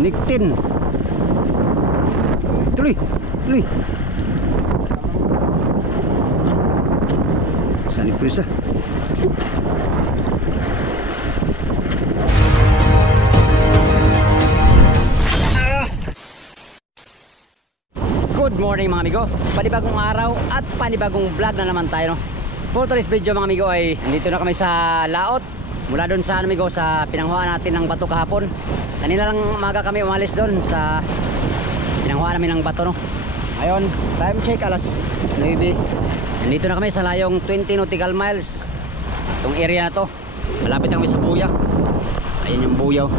Niktin. Tuloy, tuloy. Saan ni pulis ah? Good morning mga amigo. Panibagong araw at panibagong vlog na naman tayo, no? For today's video mga amigo ay nandito na kami sa laot. Mula doon sa amigo sa pinanghuan natin ng bato kahapon. Kanina lang umaga kami umalis doon sa pinanghuan namin ng bato, no? Ngayon, time check alas 9. Nandito na kami sa layong 20 nautical miles. Itong area na to. Malapit na kami sa buya. Ayun yung buyaw.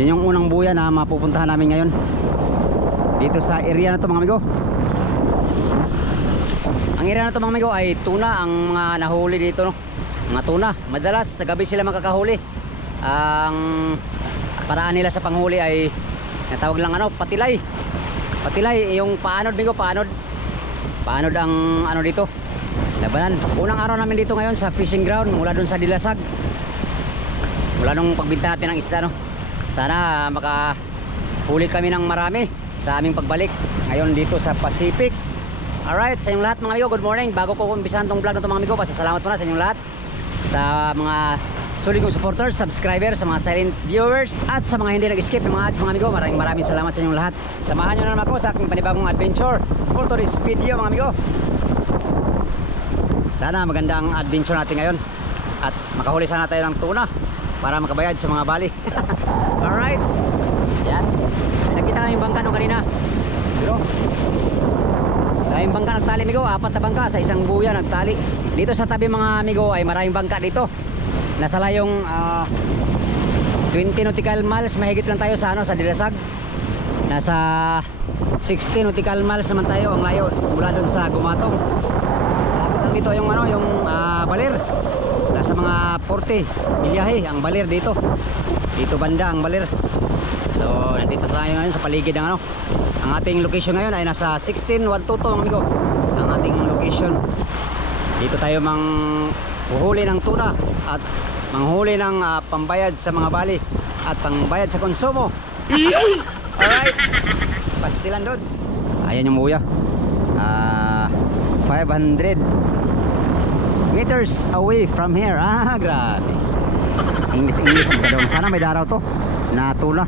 Yun yung unang buya na mapupuntahan namin ngayon. Dito sa area na to mga amigo. Ang area na to mga amigo ay tuna ang mga nahuli dito, no? Mga tuna. Madalas sa gabi sila makakahuli. Ang paraan nila sa panghuli ay natawag lang ano, patilay. Patilay yung paanod amigo, paanod. Paanod ang ano dito, labanan. Unang araw namin dito ngayon sa fishing ground mula dun sa Dilasag. Mula nung pagbinta natin ng isda, no? Sana makahuli kami ng marami sa aming pagbalik ngayon dito sa Pacific. Alright, sa inyong lahat mga amigo, good morning. Bago ko umpisahan tong vlog na to mga amigo, pasasalamat muna sa inyong lahat, sa mga sulit kong supporters, subscribers, sa mga silent viewers, at sa mga hindi nag-skip ng mga ads mga amigo. Maraming salamat sa inyong lahat. Samahan nyo na naman ako sa aking panibagong adventure for today's video mga amigo. Sana maganda ang adventure natin ngayon at makahuli sana tayo ng tuna para makabayad sa mga bali. Alright, yan. Nakita namin yung bangka no kanina. Pero maraming bangka nagtali amigo, 4 na bangka sa isang buya nagtali. Dito sa tabi mga amigo ay maraming bangka dito. Nasa layong 20 nautical miles mahigit lang tayo sa ano, sa Dilasag. Nasa 60 nautical miles naman tayo ang layo mula doon sa Gumatong. Dito yung ano, yung baler. Nasa mga 40 milyahe ang baler dito. Dito banda ang baler. So nandito tayo ngayon sa paligid ng ano. Ang ating location ngayon ay nasa 16122 mga amigo. Ang ating location. Dito tayo huhuli ng tuna at manghuli ng pambayad sa mga bali at pambayad sa konsumo. Alright, Pastilan Lods. Ayan yung buya. 500 meters away from here. Grabe. English ang kadong. Sana may daraw to na tuna.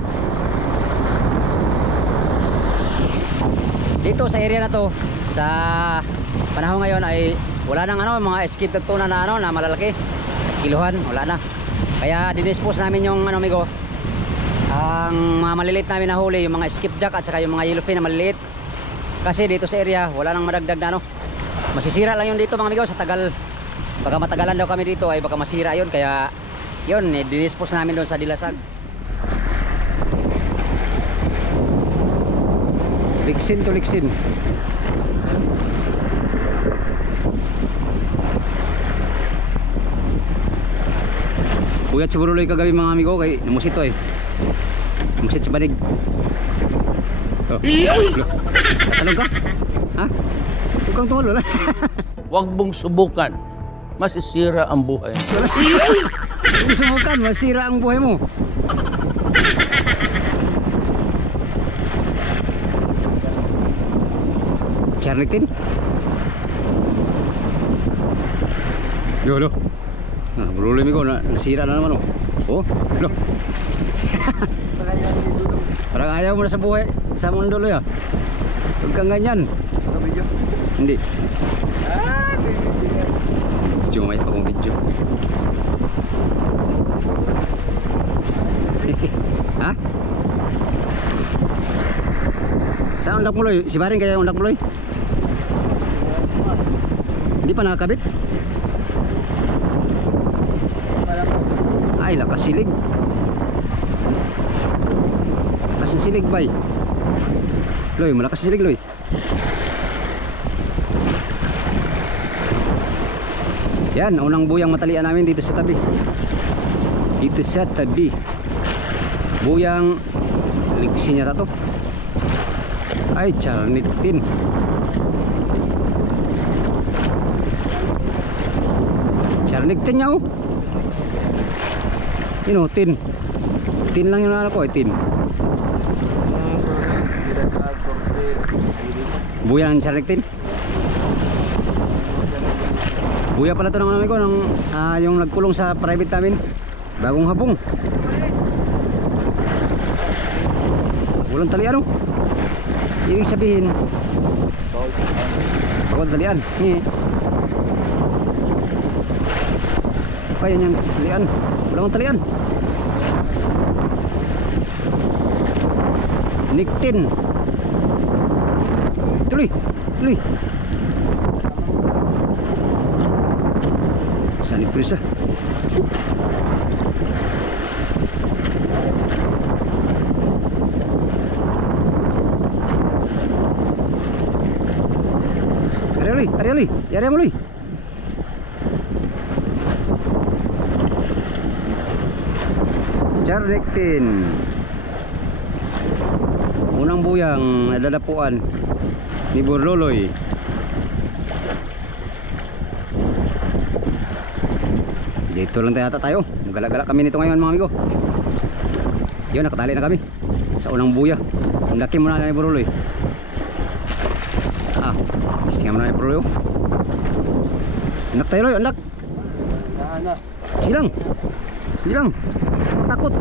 Dito sa area na to, sa panahon ngayon ay wala nang ano, mga skip na tuna na ano, na malalaki. Kiluhan, wala na. Kaya dinispose namin yung ano amigo, ang mga maliliit namin na huli, yung mga skipjack at saka yung mga yellowfin na maliliit. Kasi dito sa area wala nang madagdag na ano. Masisira lang yun dito mga amigo sa tagal. Baka matagalan daw kami dito ay baka masira yun. Kaya yun, dinispose namin doon sa Dilasag. Liksin to liksin. Uyat siguro lang kagabi mga amigo kay namusit to eh. Namusit sa banig. Oh. Tatalong ka? Ha? Huwag kang tumalo lang. Huwag mong subukan. Masisira ang buhay. Huwag mong subukan, masira ang buhay mo. Charnitin? Yolo. Berulang amigo, nasira na naman oh. Oh, lo. Parang ayaw mo na sa buhay, sa mundo lo ya. Huwag kang ganyan. Hindi. Video, may akong video. Ha? Saan undak mo loy? Si Baring kaya undak mo loy? Hindi pa nakakabit? Ay, lakas silig. Lakas ng silig bay. Loy, malakas silig loy. Yan, unang buyang matalian namin dito sa tabi. Dito sa tabi. Buyang liksi niya to. Ay, charnitin. Charnitin niya oh. Yun o, tin. Tin lang yung nalala ko, tin. Buya ng Charlectin. Buya pala to ng ano ko, ng yung nagkulong sa private namin. Bagong habong. Walang talian, oh. Ibig sabihin bawal talian. Kaya niyang talian. Walang talian. Niktin. Tuloy. Tuloy. Saan ni Prisa? Ari, yari mo, Luy. Charlectin. Unang buyang nadadapuan ni Burloloy. Dito lang tayo. Magala-gala kami nito ngayon, mga amigo. Yun, nakatali na kami sa unang buya. Ang laki muna na ni Burloloy. Tingnan mo na ni Burloloy. Anak tayo, Loy, anak. Hilang. Takot.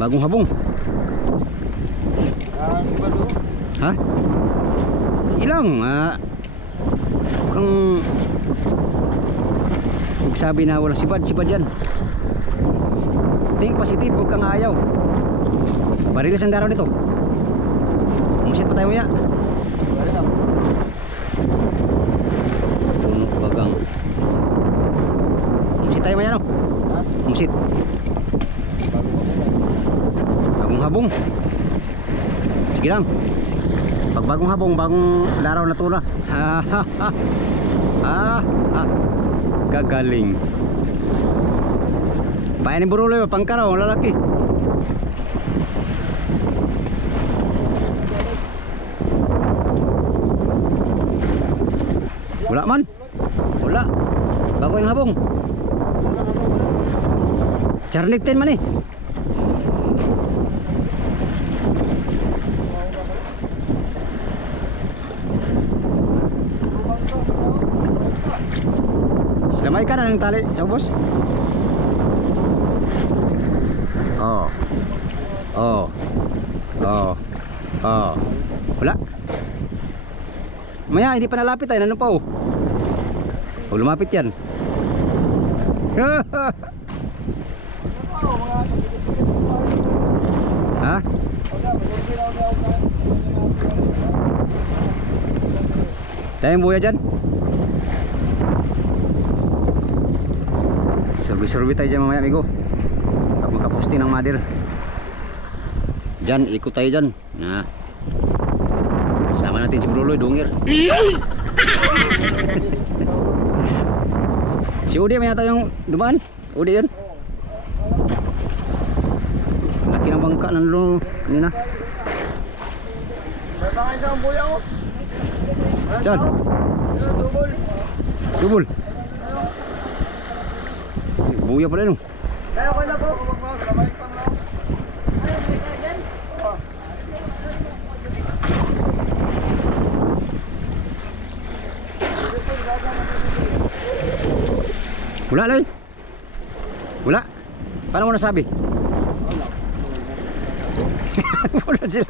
Bagong habong. Ha? Hilang. Kung magsabi na walang sibad yan. Think positive, huwag kang ayaw. Parilis ang daraw nito. Musit pa tayo maya. Puno bagang. Musit tayo maya, no? Musit. Bagong habong. Sige lang. Pag bagong habong, bagong laraw na tuna. Gagaling. Bayan ni Burloloy, pangkaraw, lalaki. Wala man. Wala. Bago yung habong. Charlectin man eh. Lamay ka na ng tali sa ubos. Wala. Maya, hindi pa nalapit ay nanong pa, oh. Huwag lumapit yan. Ha? Tayong buya dyan. Survey tayo dyan mamaya, amigo. Pag makaposting ng mother dyan, ikot tayo dyan. Sama natin si Burloloy, dungir. Si Udi may yata yung dumaan. Udi yun. Laki ng bangka nandun nina. Babangan sa buya ko. Saan? Subol. Buya pa rin, no? Kaya ko na po. Kamay pang lang. Wala, Loy. Wala. Paano mo nasabi? Wala sila.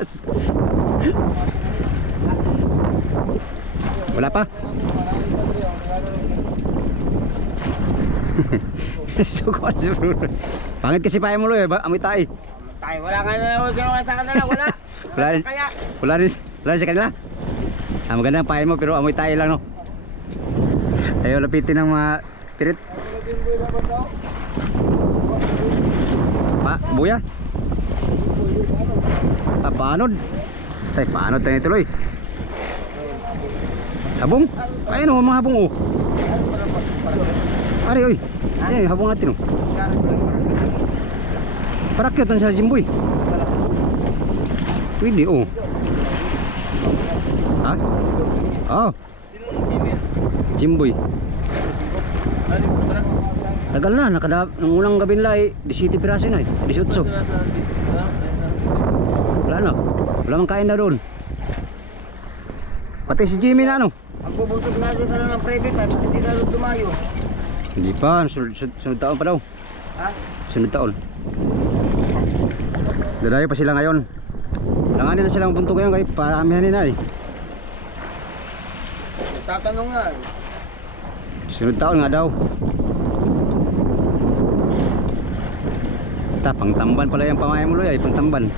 Wala pa? Sukuan si Bruno. Pangit kasi pahay mo, Loy. Amoy tayo. Tayo, wala ka na ako. Ginawa sa kanila. Wala. Wala rin. Kaya. Wala rin sa kanila. Maganda ang pahay mo pero amoy tayo lang, no? Ayaw lapitin ng mga pirit. Buya. Panod. Tay, panod tayo tuloy. Habong. Ayun, oh, mga habong, oh. Ari, oy. Ayun, habong natin, oh. Parakyat na sa Jimboy. Pwede, oh. Ha? Oh. Jimboy. Tagal na, nung unang gabi nila ay 17 piraso na eh, 18. Wala na, wala mang kain na doon. Pati si Jimmy na ano. Magbubusog na din sana ng private at hindi na doon tumayo. Hindi pa, sunod taon pa daw. Ha? Sunod taon. Dadayo pa sila ngayon. Langanin na silang punto ngayon kay paamihan na eh. Tatanong nga. Sunod taon nga daw. Pangtamban pala yung pamaya mo Loy ay pangtamban.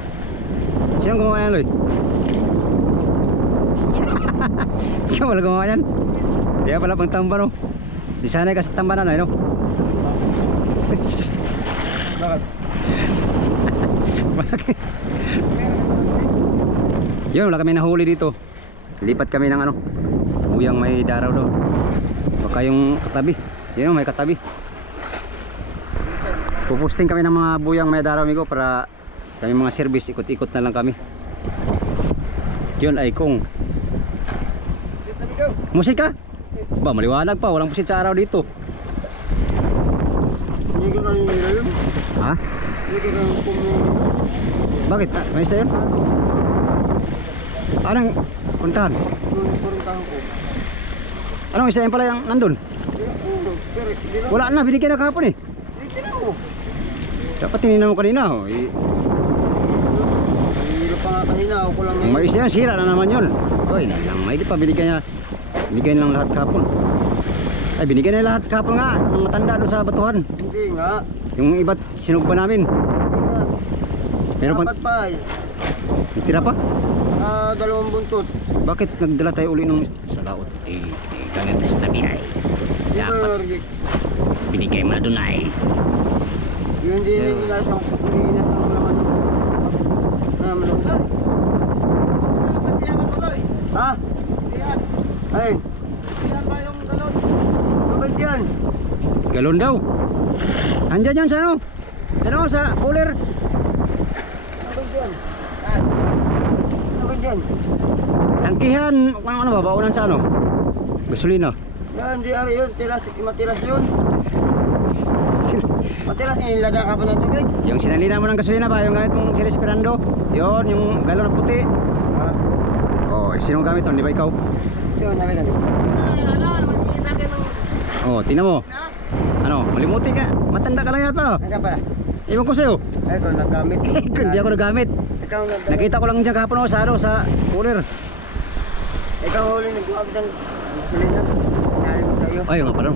Sino gumawa yan Loy? Ikaw wala gumawa yan? Kaya pala pangtamban oh. Di sana kasi tambanan ay no? Bakit? Bakit? Yun, wala kami nahuli dito. Lipat kami ng ano, buyang may daraw doon. Baka yung katabi. Yun, may katabi. Pupusting kami ng mga buyang may daraw amigo para kami mga service, ikot-ikot na lang kami. Yun ay kung musika? Ba, maliwanag pa, walang pusit sa araw dito. Hindi ka kayo nila yun? Ha? Hindi ka kayo Bakit? May isa yun? Anong puntahan? kuruntahan ko. Anong isa yun pala yung nandun? Pero hindi na. Wala na, binigyan na kahapon eh. Hindi na ako. Dapat tininan mo kanina oh. Hirap pa nga kanina. Ako ko lang Yung mais na yun, sira na naman yun. Uy, may di pa binigyan niya. Binigyan lang lahat kahapon. Ay, binigyan na lahat kahapon nga ng matanda doon sa batuhan. Hindi nga. Yung iba't sinug pa namin. Hindi nga. Meron pa, Dapat pa eh. may tira pa? Dalawang buntot. Bakit nagdala tayo uli ng sa laot? Ganit na stabi ay. Di ba, Dapat Rick? binigay mo na doon ay. Yung hindi inasang ko naman. Malungkot. Ha? Ay. Yan ba yung galon? Bakit yan? Galon daw. Andyan yan sa ano? Ano sa cooler? Bakit yan? Bakit yan? Tangkihan, ano ba? Baunan sa ano? Gasolina. Yan, di ari yun. Matiras yun. Matiras yung nilagay ka pa ng tubig. Yung sinalina mo ng gasolina ba? Yung gamit mong sinisperando? Yun, yung galon na puti. Ha? Oh, sinong gamit nun? Di ba ikaw? Yun, namin lang. Oh, tingnan mo. Ano, malimuti ka. Matanda ka lang yata. Nandiyan pala. Iwan ko sa'yo. Ito, nagamit. Hindi ako nagamit. Ikaw nagamit. Nakita ko lang dyan kahapon oh, sa ano, sa cooler. Ikaw huli nag-uwag ng gasolina. Nangyari mo sa'yo. Ay, nga pala.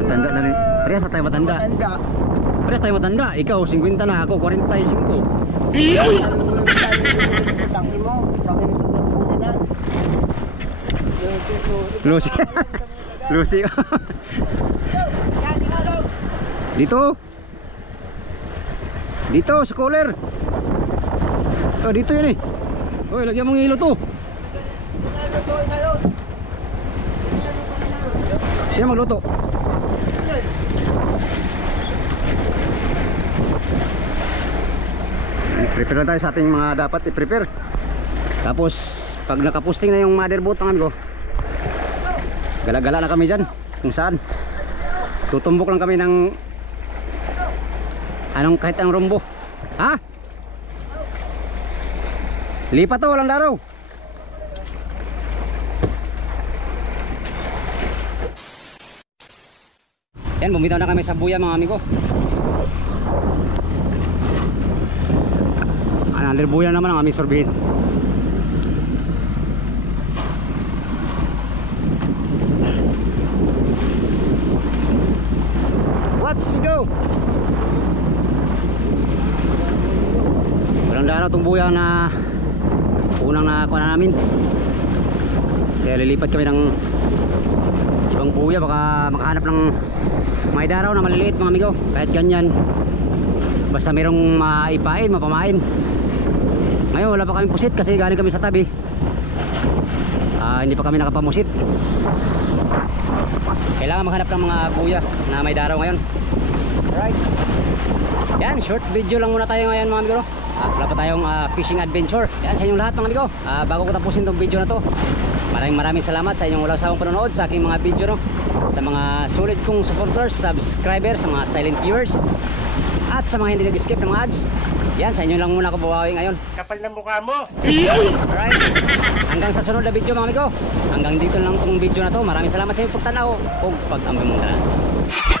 Matanda na rin. Parehas na tayo matanda. Matanda. Parehas tayo matanda. Ikaw, 50 na. Ako, 45. Taki mo. Taki mo pagkapusin na. Lucy. Lucy. Dito. Dito, sa cooler. Oh, dito yun eh. Uy, lagyan mong ilo to. Sino magluto? Prepare na tayo sa ating mga dapat i-prepare. Tapos pag nakaposting na yung motherboard ng amigo, gala-gala na kami dyan kung saan. Tutumbok lang kami ng kahit anong rumbo. Ha? Lipat to, walang daraw. Yan, bumitaw na kami sa buya mga amigo. Another buya naman ang aming sorbihin. Let's go. Walang daraw itong buya na unang nakuha na namin. Kaya lilipat kami ng ibang buya, baka makahanap ng may daraw na maliliit mga amigo. Kahit ganyan, basta mayroong maipain, mapamain. Ngayon wala pa kami pusit kasi galing kami sa tabi. Hindi pa kami nakapamusit. Kailangan maghanap ng mga buya na may daraw ngayon. Alright. Yan, short video lang muna tayo ngayon mga amigo, no? Wala pa tayong fishing adventure. Yan sa inyong lahat mga amigo. Bago ko tapusin tong video na to, maraming salamat sa inyong walang sawang panonood sa aking mga video, no? sa mga solid kong supporters, subscribers, sa mga silent viewers, at sa mga hindi nag-skip ng mga ads. Yan, sa inyo lang muna ako bawawi ngayon. Kapal ng mukha mo! Alright, hanggang sa sunod na video mga amigo. Hanggang dito lang tong video na to. Maraming salamat sa inyong pagtanaw o pag-amay mong